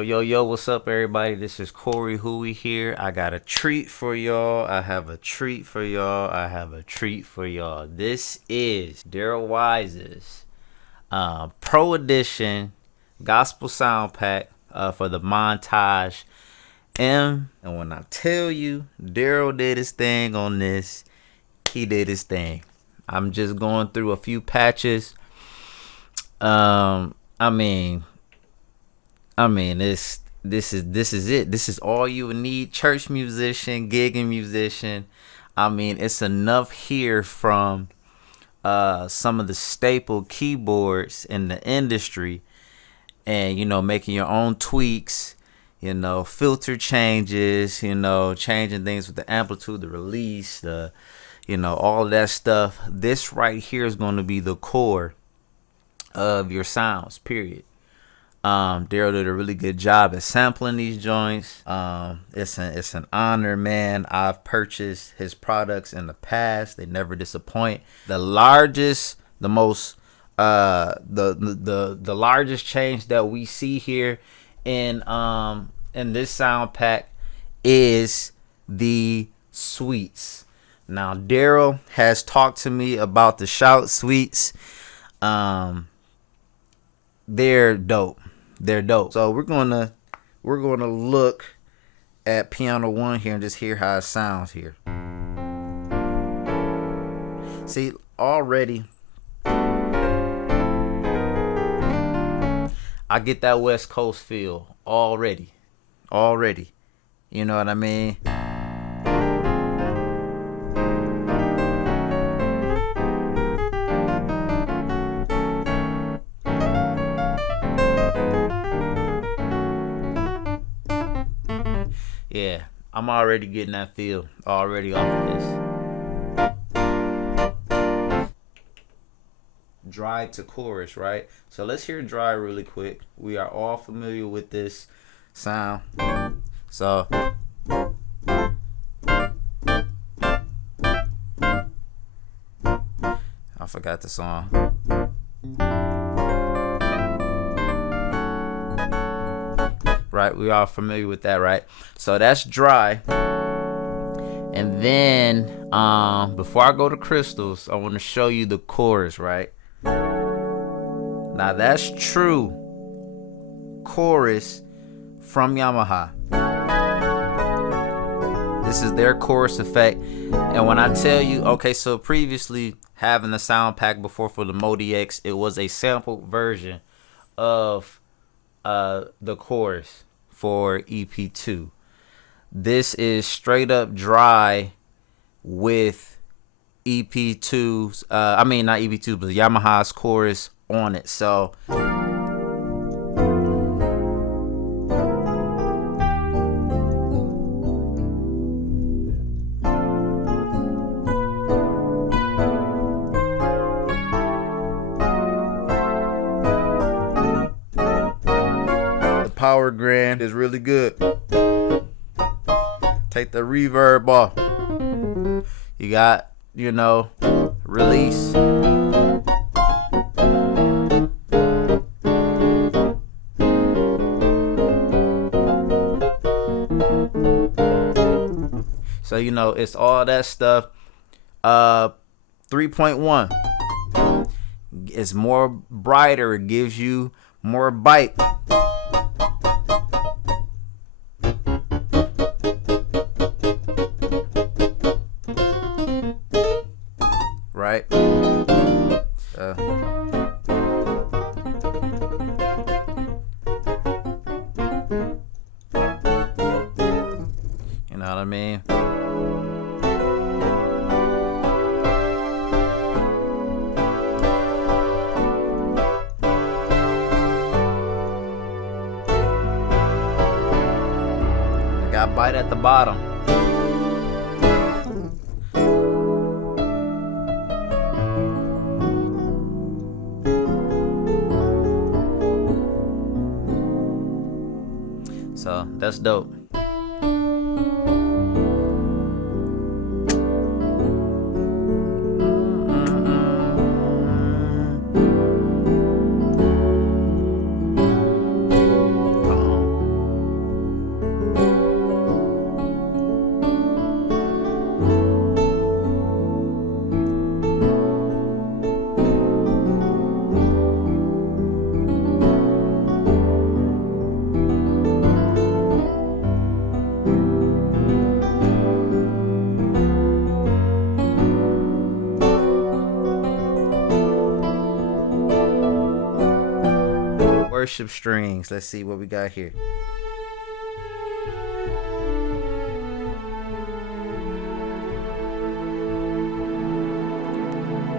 Yo, what's up, everybody? This is Corey Huey here. I got a treat for y'all. I have a treat for y'all. This is Daryl Wise's Pro Edition Gospel Sound Pack for the Montage M. And when I tell you Daryl did his thing on this, he did his thing. I'm just going through a few patches. This is it. This is all you would need. Church musician, gigging musician. It's enough here from some of the staple keyboards in the industry, and making your own tweaks, filter changes, changing things with the amplitude, the release, all of that stuff. This right here is going to be the core of your sounds, period. Daryl did a really good job at sampling these joints. It's an honor, man. I've purchased his products in the past. They never disappoint. The largest change that we see here in this sound pack is the suites. Now, Daryl has talked to me about the Shout suites. They're dope. So we're gonna look at piano 1 here and just hear how it sounds here. See, already I get that West Coast feel already. You know what I mean? Yeah, I'm already getting that feel already off of this. Dry to chorus, right? So let's hear dry really quick. We are all familiar with this sound. So I forgot the song. Right, we are familiar with that, right? So that's dry. And then before I go to crystals, I want to show you the chorus, right? Now that's true chorus from Yamaha. This is their chorus effect. And when I tell you, okay, so previously having the sound pack before for the Modi X, it was a sample version of the chorus for EP2. This is straight up dry with EP2's not EP2, but Yamaha's chorus on it. So Power Grand is really good. Take the reverb off. You got, release. So, it's all that stuff. 3.1. It's more brighter. It gives you more bite. Right? You know what I mean? I got bite at the bottom. So that's dope. worship strings. Let's see what we got here.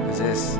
Is this?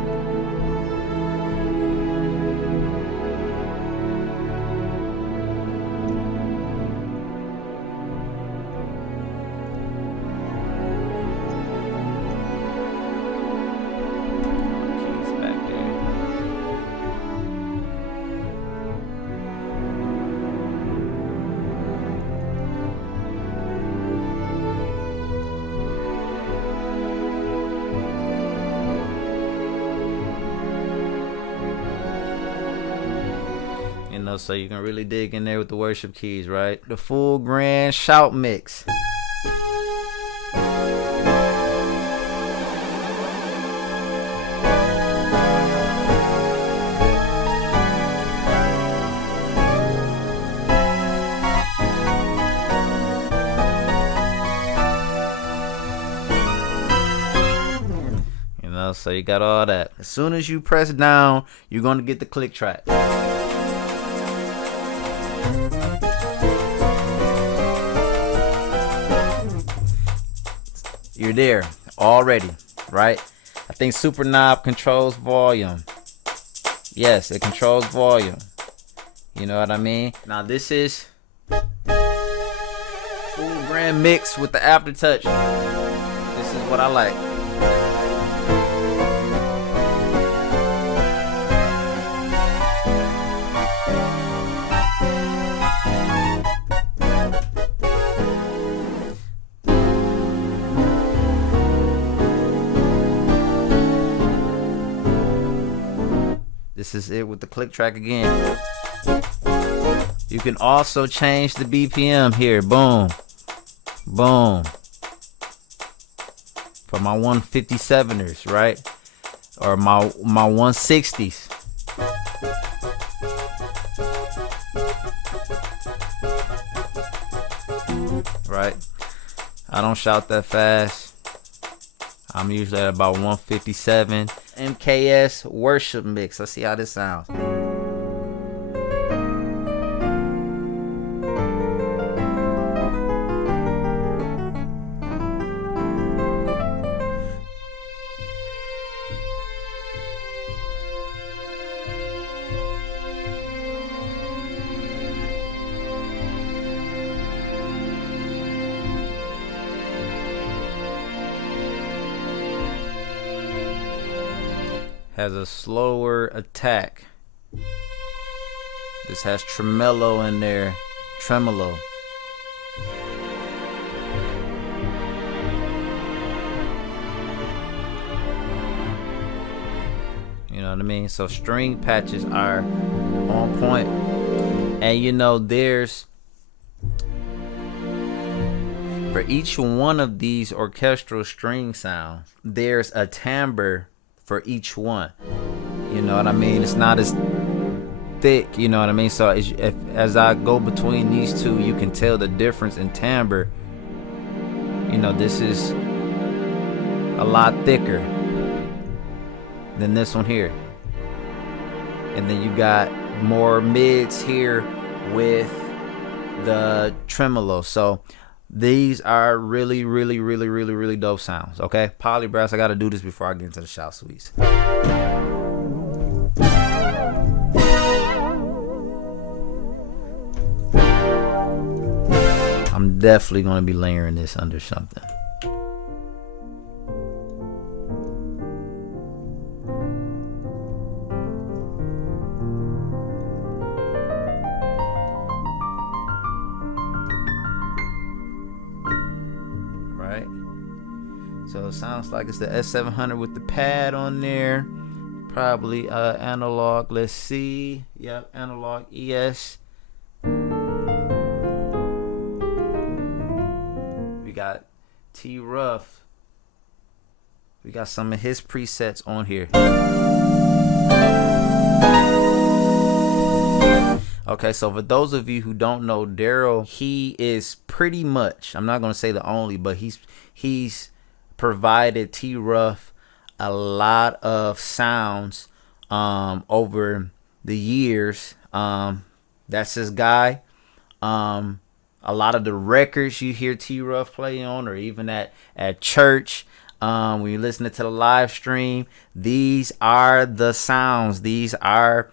So you can really dig in there with the worship keys, right? The full grand shout mix. You know, so you got all that. As soon as you press down, you're going to get the click track. You're there already, right? I think Super Knob controls volume. Yes, it controls volume. You know what I mean? Now this is full grand mix with the aftertouch. This is what I like. This is it with the click track again. You can also change the BPM here. Boom. Boom. For my 157ers, right? Or my 160s. Right? I don't shout that fast. I'm usually at about 157. MKS worship mix. Let's see how this sounds. Has a slower attack. This has tremolo in there. Tremolo. You know what I mean? So string patches are on point. And you know, there's for each one of these orchestral string sounds, there's a timbre for each one. You know what I mean? It's not as thick, you know what I mean? So as I go between these two, you can tell the difference in timbre. You know, this is a lot thicker than this one here. And then you got more mids here with the tremolo. So these are really dope sounds, okay? Polybrass, I gotta do this before I get into the shout suites. I'm definitely gonna be layering this under something. So it sounds like it's the S700 with the pad on there. Probably analog. Let's see. Yep, analog ES. We got T Ruff. We got some of his presets on here. Okay, so for those of you who don't know Daryl, he is pretty much, I'm not gonna say the only, but he's provided T Ruff a lot of sounds over the years That's his guy. A lot of the records you hear T Ruff play on, or even at church, when you're listening to the live stream, these are the sounds. These are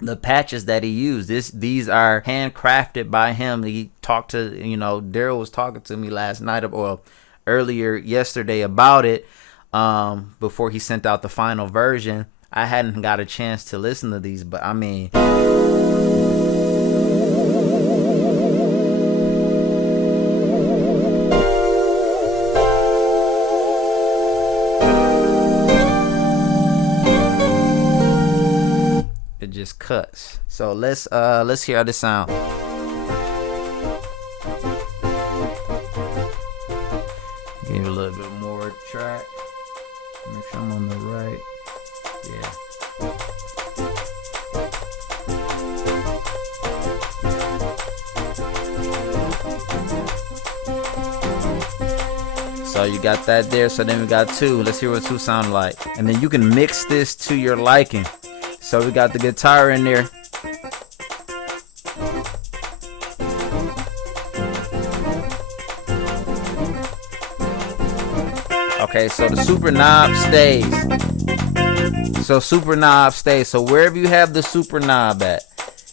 the patches that he used. These are handcrafted by him. He talked to, Daryl was talking to me last night or earlier yesterday about it, before he sent out the final version. I hadn't got a chance to listen to these, but I mean, it just cuts. So let's hear how this sound. Give it a little bit more track. Make sure I'm on the right. Yeah. So you got that there. So then we got two. Let's hear what two sound like. And then you can mix this to your liking. So we got the guitar in there. Okay, so the super knob stays. So wherever you have the super knob at,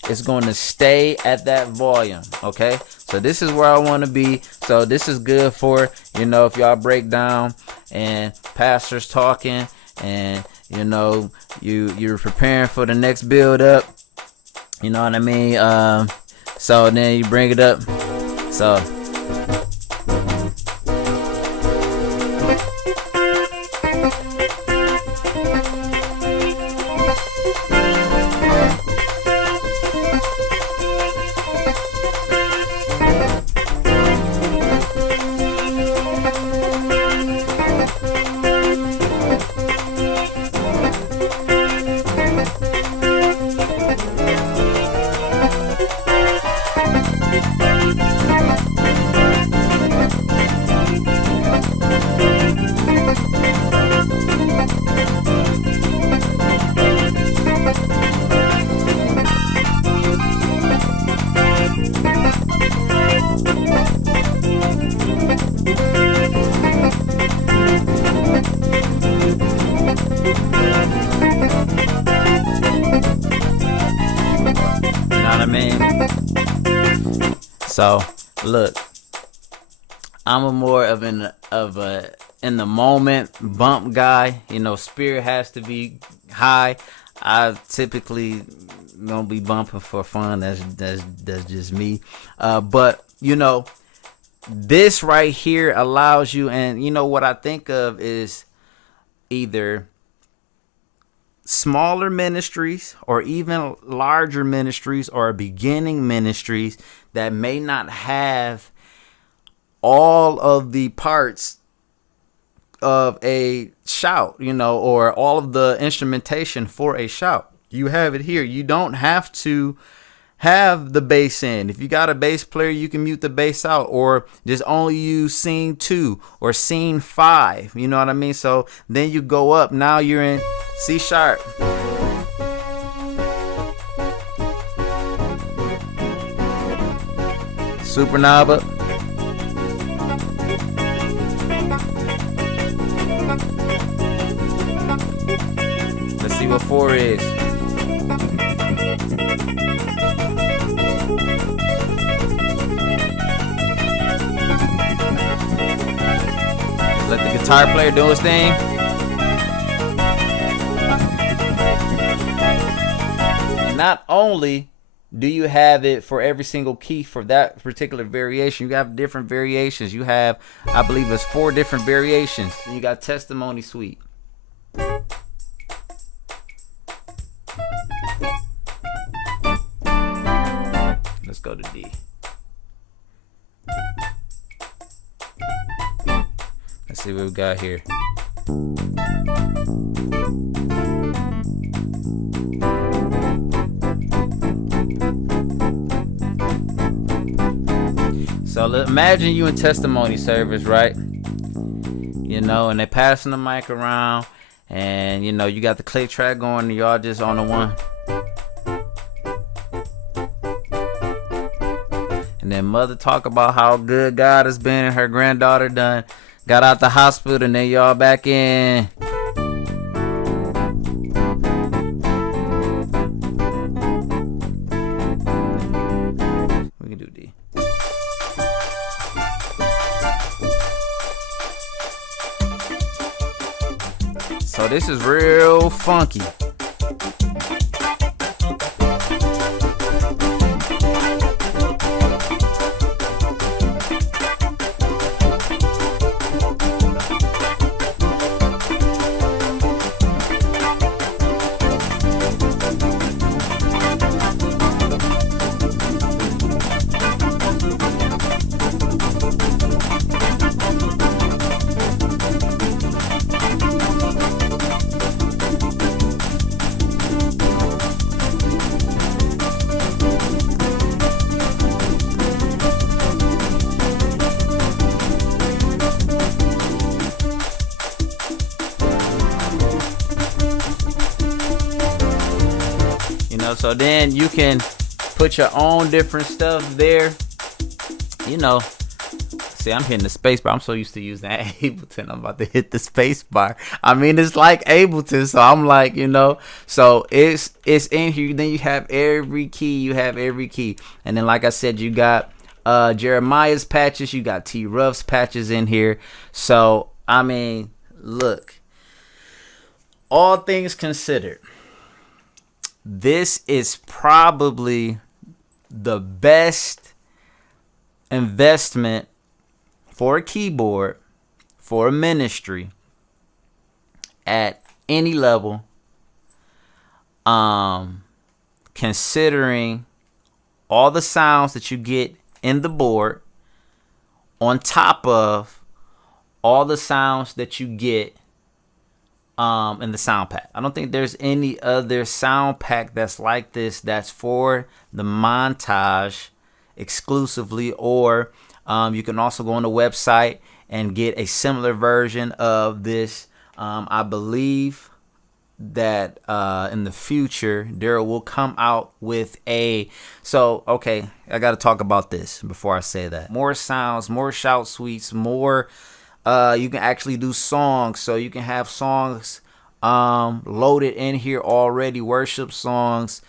it's going to stay at that volume. Okay, so this is where I want to be. So this is good for, if y'all break down and pastor's talking and you're preparing for the next build up. You know what I mean? So then you bring it up. So So look, I'm a more of a in the moment bump guy. Spirit has to be high. I typically don't be bumping for fun. That's just me. But this right here allows you, and what I think of is either smaller ministries or even larger ministries or beginning ministries that may not have all of the parts of a shout, or all of the instrumentation for a shout. You have it here. You don't have to have the bass in. If you got a bass player, you can mute the bass out, or just only use scene 2 or scene 5. You know what I mean? So then you go up. Now you're in C sharp. Super knob up. Let's see what 4 is. Let the guitar player do his thing. And not only do you have it for every single key for that particular variation, you have different variations. You have, I believe it's 4 different variations. You got Testimony Suite. Let's go to D. Let's see what we got here. So imagine you in testimony service, right? And they passing the mic around, and you got the click track going, and y'all just on the one. And then mother talk about how good God has been and her granddaughter done got out the hospital and then y'all back in. We can do D. So this is real funky. So then you can put your own different stuff there. You know, see, I'm hitting the space bar. I'm so used to using Ableton. I'm about to hit the space bar. I mean, it's like Ableton. So I'm like, you know, so it's in here. Then you have every key. You have every key. And then, like I said, you got Jeremiah's patches. You got T Ruff's patches in here. So, I mean, look, all things considered, this is probably the best investment for a keyboard for a ministry at any level, considering all the sounds that you get in the board on top of all the sounds that you get in the sound pack. I don't think there's any other sound pack that's like this that's for the montage exclusively, or you can also go on the website and get a similar version of this. I believe that in the future Daryl will come out with okay, I got to talk about this before I say that. More sounds, more shout suites, more you can actually do songs, so you can have songs loaded in here already, worship songs,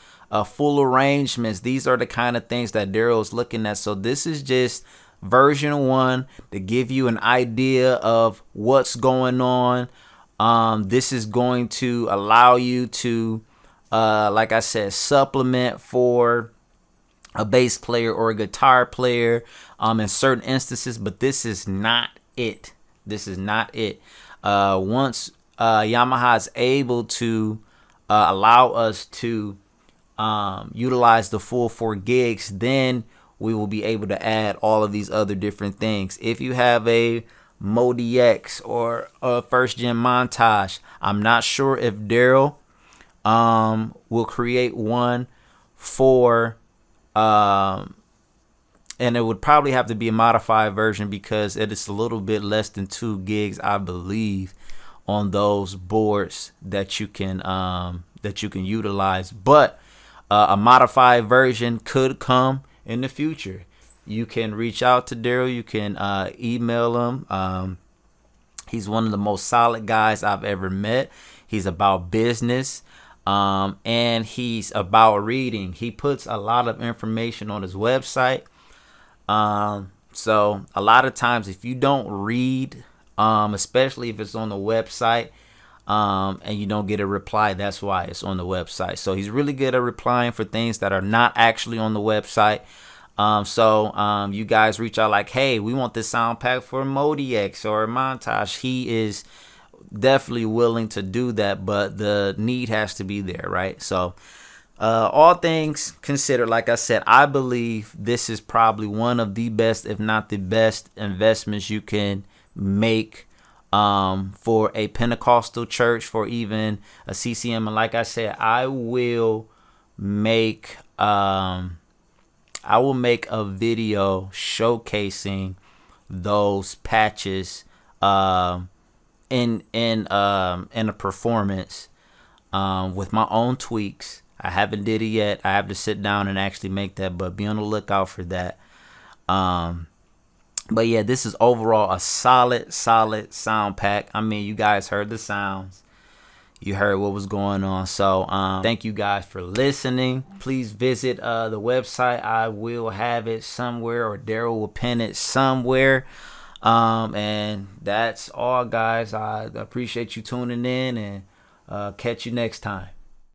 full arrangements. These are the kind of things that Daryl's looking at. So this is just version 1 to give you an idea of what's going on. This is going to allow you to, like I said, supplement for a bass player or a guitar player in certain instances, but this is not it. This is not it. Once Yamaha is able to allow us to utilize the full 4 gigs, then we will be able to add all of these other different things. If you have a Modi X or a first gen montage, I'm not sure if Daryl will create one for and it would probably have to be a modified version because it is a little bit less than 2 gigs, I believe, on those boards that you can utilize. But a modified version could come in the future. You can reach out to Daryl. You can email him. He's one of the most solid guys I've ever met. He's about business. And he's about reading. He puts a lot of information on his website. So a lot of times if you don't read, especially if it's on the website, and you don't get a reply, that's why it's on the website. So he's really good at replying for things that are not actually on the website. So you guys reach out like, hey, we want this sound pack for Modi X or a montage. He is definitely willing to do that, but the need has to be there, right? So all things considered, like I said, I believe this is probably one of the best, if not the best, investments you can make for a Pentecostal church, for even a CCM. And like I said, I will make a video showcasing those patches in a performance with my own tweaks. I haven't did it yet. I have to sit down and actually make that, but be on the lookout for that. But yeah, this is overall a solid sound pack. I mean, you guys heard the sounds. You heard what was going on. So thank you guys for listening. Please visit the website. I will have it somewhere, or Daryl will pin it somewhere. And that's all, guys. I appreciate you tuning in, and catch you next time.